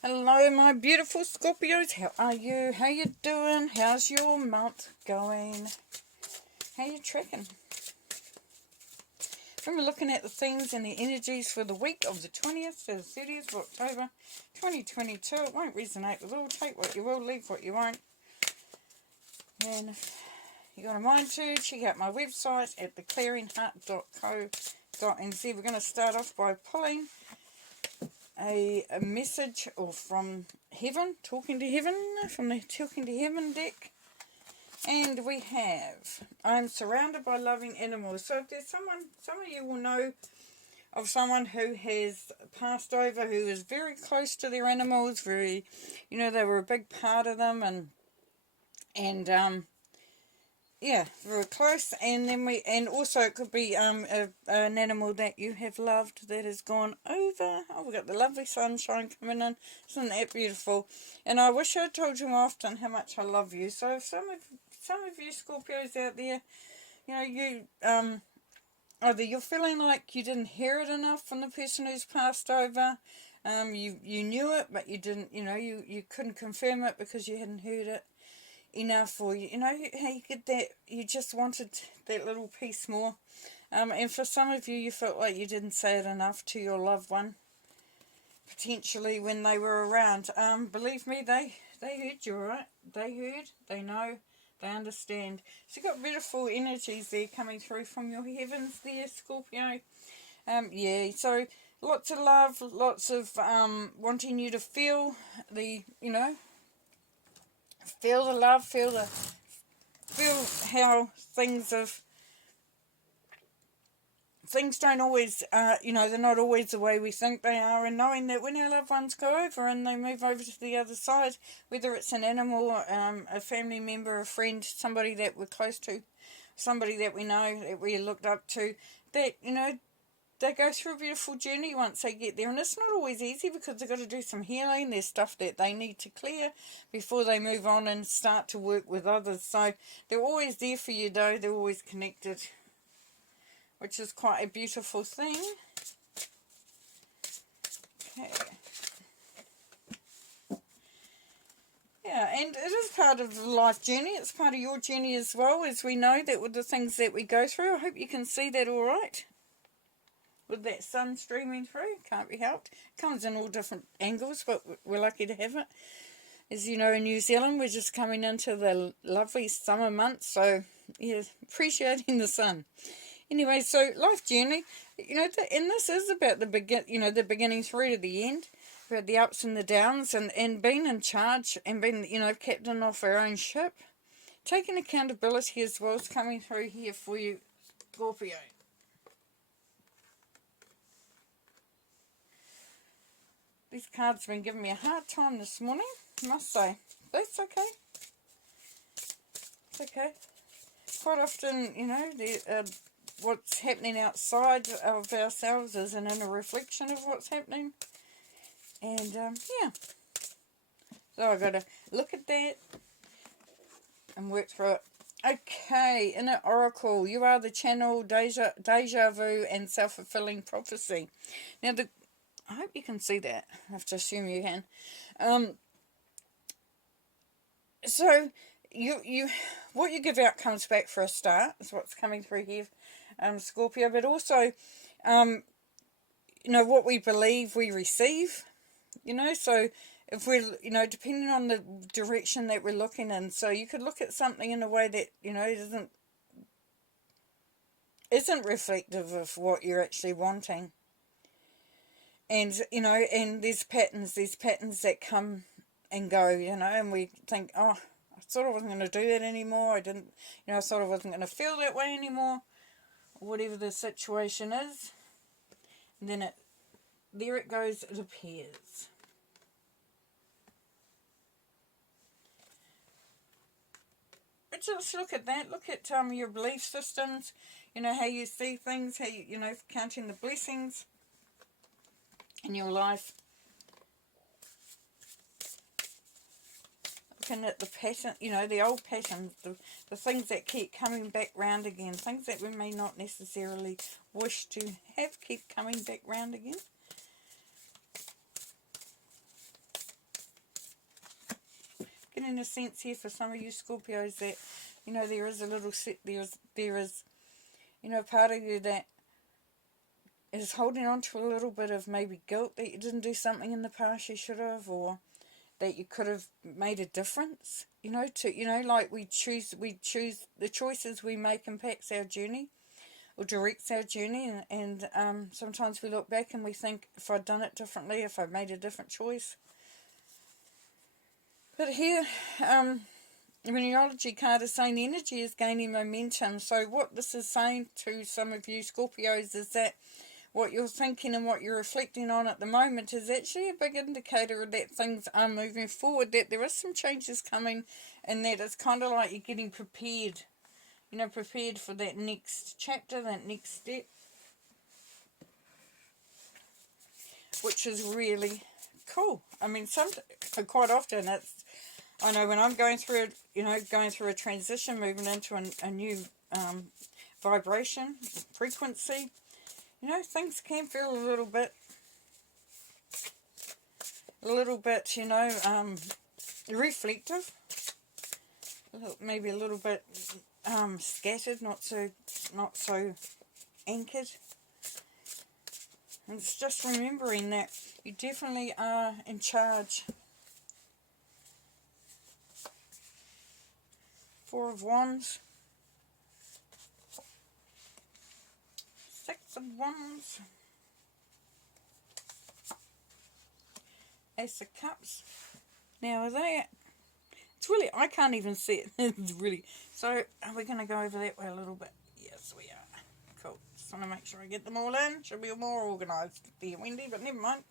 Hello, my beautiful Scorpios. How are you? How you doing? How's your month going? How you tracking? We're looking at the themes and the energies for the week of the 20th to the 30th of October 2022. It won't resonate with all. Take what you will, leave what you won't. And if you got a mind to, check out my website at theclearingheart.co.nz. We're going to start off by pulling a message or from heaven, talking to heaven, from the Talking to Heaven deck. And we have, I'm surrounded by loving animals. So if there's someone, some of you will know of someone who has passed over, who is very close to their animals, very, they were a big part of them, and yeah, very close. And then also it could be an animal that you have loved that has gone over. Oh, we've got the lovely sunshine coming in. Isn't that beautiful? And I wish I told you more often how much I love you. So if some of you Scorpios out there, you either you're feeling like you didn't hear it enough from the person who's passed over. You knew it, but you didn't. You couldn't confirm it because you hadn't heard it enough, or how you get that, you just wanted that little piece more, and for some of you, you felt like you didn't say it enough to your loved one, potentially when they were around. Believe me, they heard you, right? They heard, they know, they understand. So you've got beautiful energies there coming through from your heavens there, Scorpio. Yeah, so lots of love, lots of wanting you to feel the, feel the love, feel how things don't always, they're not always the way we think they are, and knowing that when our loved ones go over and they move over to the other side, whether it's an animal, a family member, a friend, somebody that we're close to, somebody that we know, that we looked up to, that, they go through a beautiful journey once they get there. And it's not always easy because they've got to do some healing. There's stuff that they need to clear before they move on and start to work with others. So they're always there for you, though. They're always connected, which is quite a beautiful thing. Okay. Yeah, and it is part of the life journey. It's part of your journey as well, as we know that with the things that we go through. I hope you can see that all right. With that sun streaming through, can't be helped. It comes in all different angles, but we're lucky to have it. As you know, in New Zealand, we're just coming into the lovely summer months, so yeah, appreciating the sun. Anyway, so life journey, and this is about the beginning through to the end, about the ups and the downs, and being in charge and being, captain of our own ship. Taking accountability as well is coming through here for you, Scorpio. These cards have been giving me a hard time this morning, I must say. But it's okay. It's okay. Quite often, what's happening outside of ourselves is an inner reflection of what's happening. And, yeah. So I've got to look at that and work through it. Okay, Inner Oracle. You are the channel, deja vu, and self-fulfilling prophecy. Now, I hope you can see that. I have to assume you can. So what you give out comes back for a start, is what's coming through here, Scorpio. But also, what we believe we receive. So if we're, depending on the direction that we're looking in. So you could look at something in a way that, isn't reflective of what you're actually wanting. And, and there's patterns that come and go, and we think, oh, I thought I wasn't going to do that anymore. I didn't, I thought I wasn't going to feel that way anymore, or whatever the situation is. And then there it goes, it appears. But just look at that. Look at your belief systems, how you see things, how you, counting the blessings in your life. Looking at the pattern, the old patterns, the things that keep coming back round again, things that we may not necessarily wish to have keep coming back round again. getting a sense here for some of you Scorpios that, you know, there is a little there is, you know, part of you that is holding on to a little bit of maybe guilt that you didn't do something in the past you should have, or that you could have made a difference, you know, like we choose, the choices we make impacts our journey, or directs our journey, and sometimes we look back and we think, if I'd done it differently, if I'd made a different choice. But here, the Moonology card is saying the energy is gaining momentum. So what this is saying to some of you Scorpios is that what you're thinking and what you're reflecting on at the moment is actually a big indicator that things are moving forward, that there is some changes coming, and that it's kind of like you're getting prepared, you know, prepared for that next chapter, that next step, which is really cool. I mean, quite often I know when I'm going through, going through a transition, moving into a new vibration, frequency, you know, things can feel a little bit, you know, reflective, maybe a little bit scattered, not so anchored. And it's just remembering that you definitely are in charge. Four of Wands, Six of Wands, Ace of Cups. Now that, it's really, I can't even see it. It's really, so are we going to go over that way a little bit? Yes, we are. Cool. Just want to make sure I get them all in. Should be more organised there, Wendy, but never mind.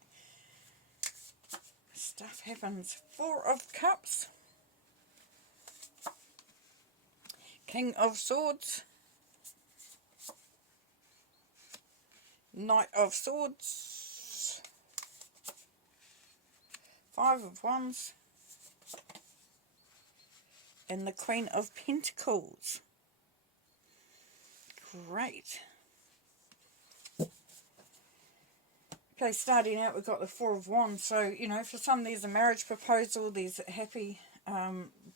Stuff happens. Four of Cups, King of Swords, Knight of Swords, Five of Wands, and the Queen of Pentacles. Great. Okay, starting out, we've got the Four of Wands. So, you know, for some there's a marriage proposal, there's happy,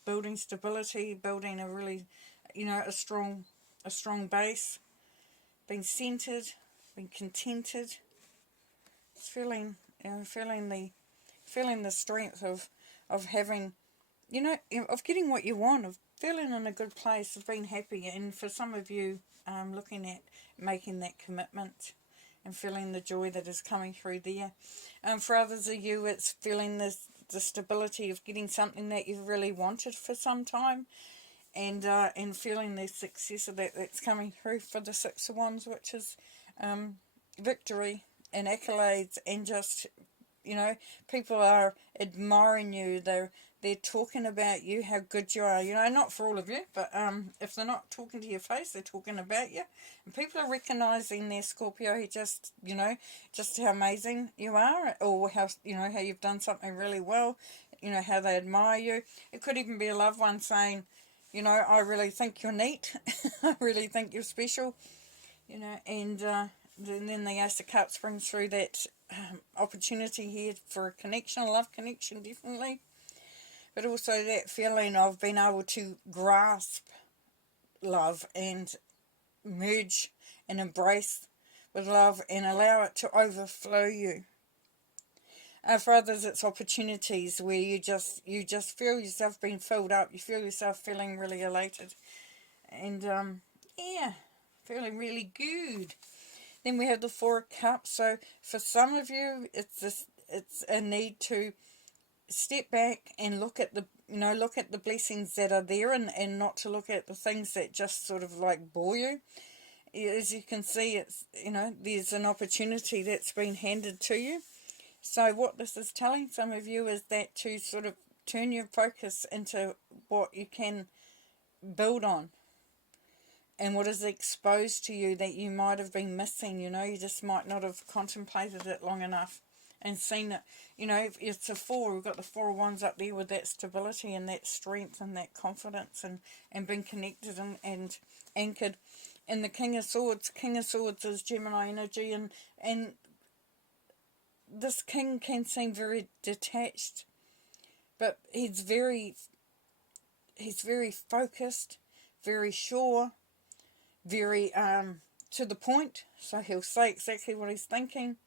building stability, building a really, you know, a strong base, being centered, being contented. It's feeling, you know, feeling the strength of having, you know, of getting what you want, of feeling in a good place, of being happy. And for some of you, looking at making that commitment and feeling the joy that is coming through there. For others of you, it's feeling the stability of getting something that you've really wanted for some time, and feeling the success of that's coming through for the Six of Wands, which is victory and accolades, and just, you know, people are admiring you. They're talking about you, how good you are. You know, not for all of you, but if they're not talking to your face, they're talking about you. And people are recognising their Scorpio, just, you know, just how amazing you are, or how, you know, how you've done something really well, you know, how they admire you. It could even be a loved one saying, you know, I really think you're neat. I really think you're special. You know, and then the Ace of Cups brings through that opportunity here for a connection, a love connection, definitely. But also that feeling of being able to grasp love and merge and embrace with love and allow it to overflow you. For others, it's opportunities where you just feel yourself being filled up. You feel yourself feeling really elated. And, yeah, feeling really good. Then we have the Four of Cups. So for some of you, it's a need to step back and look at the, you know, look at the blessings that are there, and not to look at the things that just sort of like bore you. As you can see, it's, you know, there's an opportunity that's been handed to you. So what this is telling some of you is that to sort of turn your focus into what you can build on, and what is exposed to you that you might have been missing. You know, you just might not have contemplated it long enough and seen it. You know, it's a four. We've got the Four of Wands up there with that stability and that strength and that confidence, and being connected and anchored. And the King of Swords is Gemini energy, and this king can seem very detached, but he's very he's very focused, very sure, very to the point, so he'll say exactly what he's thinking.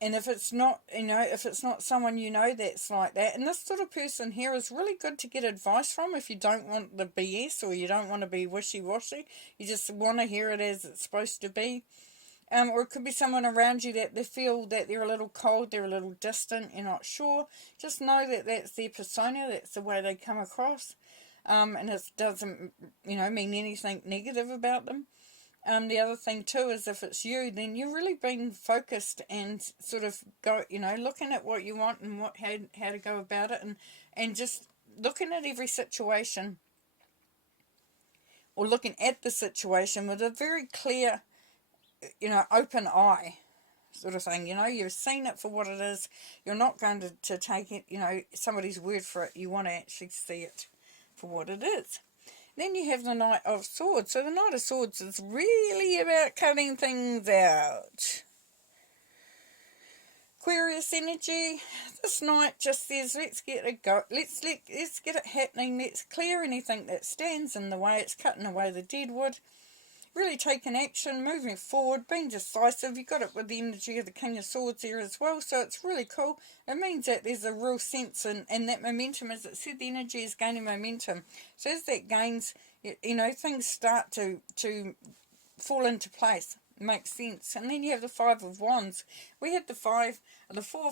And if it's not, if it's not someone that's like that, and this sort of person here is really good to get advice from if you don't want the BS, or you don't want to be wishy-washy, you just want to hear it as it's supposed to be. Or it could be someone around you that they feel that they're a little cold, they're a little distant, you're not sure. Just know that that's their persona, that's the way they come across. And it doesn't, mean anything negative about them. The other thing too is if it's you, then you're really being focused and sort of looking at what you want and how to go about it, and just looking at every situation, or looking at the situation with a very clear, open eye sort of thing. You've seen it for what it is. You're not going to take it, somebody's word for it. You want to actually see it for what it is. Then you have the Knight of Swords. So the Knight of Swords is really about cutting things out. Aquarius energy. This Knight just says, let's get it go. Let's get it happening. Let's clear anything that stands in the way. It's cutting away the dead wood. Really taking action, moving forward, being decisive. You got it with the energy of the King of Swords here as well, so it's really cool. It means that there's a real sense and that momentum, as it said, the energy is gaining momentum. So as that gains, things start to fall into place, make sense. And then you have the Five of Wands. We had the 4,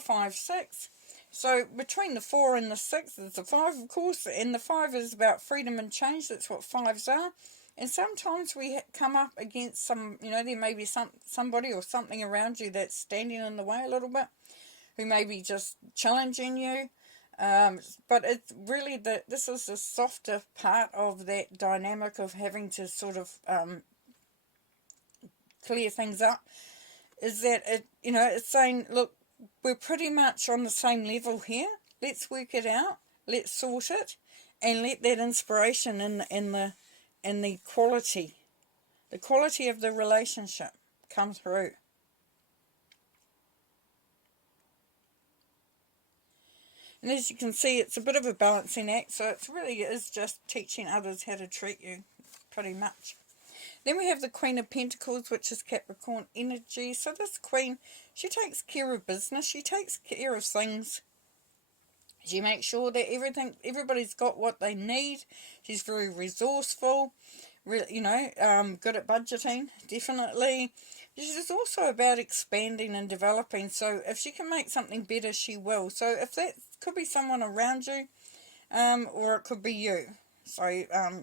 5, 6. So between the 4 and the 6 is the 5, of course, and the 5 is about freedom and change. That's what 5s are. And sometimes we come up against some, there may be somebody or something around you that's standing in the way a little bit, who may be just challenging you. But it's really this is the softer part of that dynamic of having to sort of clear things up. Is that it's saying, look, we're pretty much on the same level here. Let's work it out. Let's sort it, and let that inspiration and the quality of the relationship come through. And as you can see, it's a bit of a balancing act, so it really is just teaching others how to treat you, pretty much. Then we have the Queen of Pentacles, which is Capricorn energy. So this Queen, she takes care of business, she takes care of things. She makes sure that everybody's got what they need. She's very resourceful, good at budgeting, definitely. She's also about expanding and developing. So if she can make something better, she will. So if that could be someone around you, or it could be you. So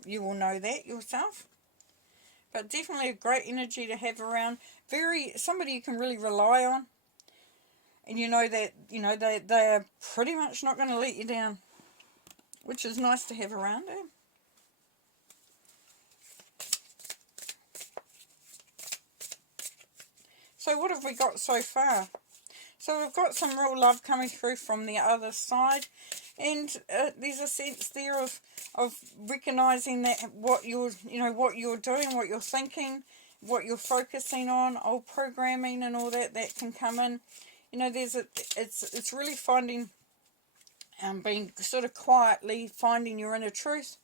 you will know that yourself. But definitely a great energy to have around. Somebody you can really rely on. And that they are pretty much not going to let you down, which is nice to have around there. So what have we got so far? So we've got some real love coming through from the other side, and there's a sense there of recognizing that what you're doing, what you're thinking, what you're focusing on, old programming and all that can come in. It's really finding, being sort of quietly finding your inner truth,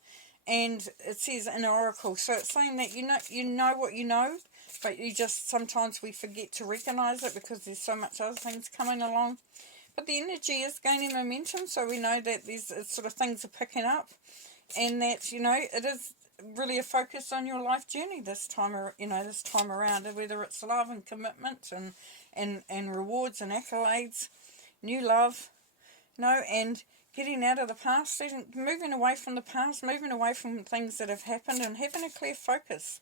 and it says an oracle. So it's saying that you know what you know, but sometimes we forget to recognize it because there's so much other things coming along. But the energy is gaining momentum, so we know that these sort of things are picking up, and that it is really a focus on your life journey this time around, whether it's love and commitment and rewards and accolades, new love, and getting out of the past, moving away from the past, moving away from things that have happened, and having a clear focus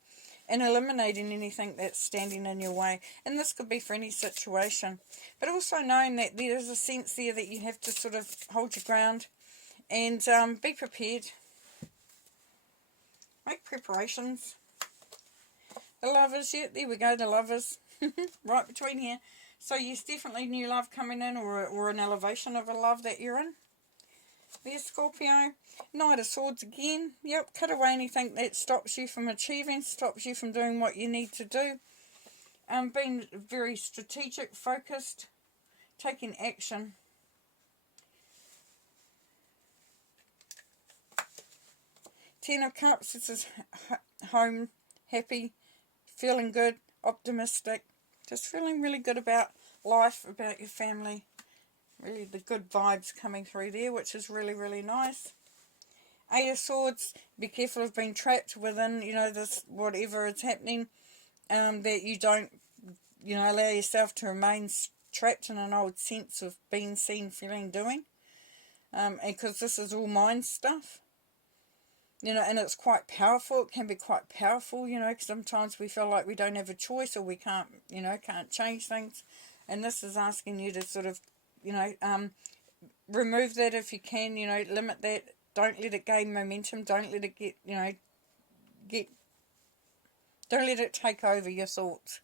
and eliminating anything that's standing in your way. And this could be for any situation, but also knowing that there's a sense there that you have to sort of hold your ground and be prepared. Make preparations. The Lovers, yeah, there we go, the Lovers. Right between here. So yes, definitely new love coming in, or an elevation of a love that you're in. There's Scorpio. Knight of Swords again. Yep, cut away anything that stops you from achieving, stops you from doing what you need to do. Being very strategic, focused, taking action. Ten of Cups, this is home, happy, feeling good, optimistic, just feeling really good about life, about your family. Really the good vibes coming through there, which is really, really nice. Eight of Swords, be careful of being trapped within, you know, this, whatever is happening, that you don't, you know, allow yourself to remain trapped in an old sense of being, seen, feeling, doing. And because this is all mind stuff. You know, and it's quite powerful. It can be quite powerful, you know, because sometimes we feel like we don't have a choice or we can't, you know, can't change things. And this is asking you to sort of, you know, remove that if you can, you know, limit that. Don't let it gain momentum. Don't let it get, you know, don't let it take over your thoughts.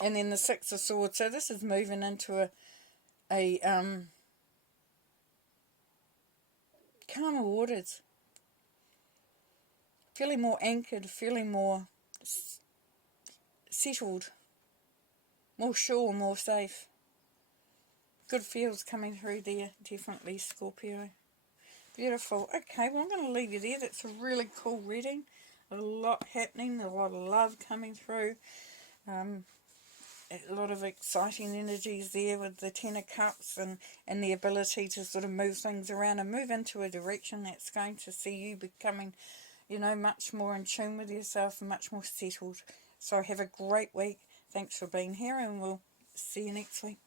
And then the Six of Swords. So this is moving into a calmer waters. Feeling more anchored, feeling more settled, more sure, more safe. Good feels coming through there, definitely, Scorpio. Beautiful. Okay, well, I'm going to leave you there. That's a really cool reading. A lot happening, a lot of love coming through. A lot of exciting energies there with the Ten of Cups and the ability to sort of move things around and move into a direction that's going to see you becoming, you know, much more in tune with yourself and much more settled. So have a great week. Thanks for being here, and we'll see you next week.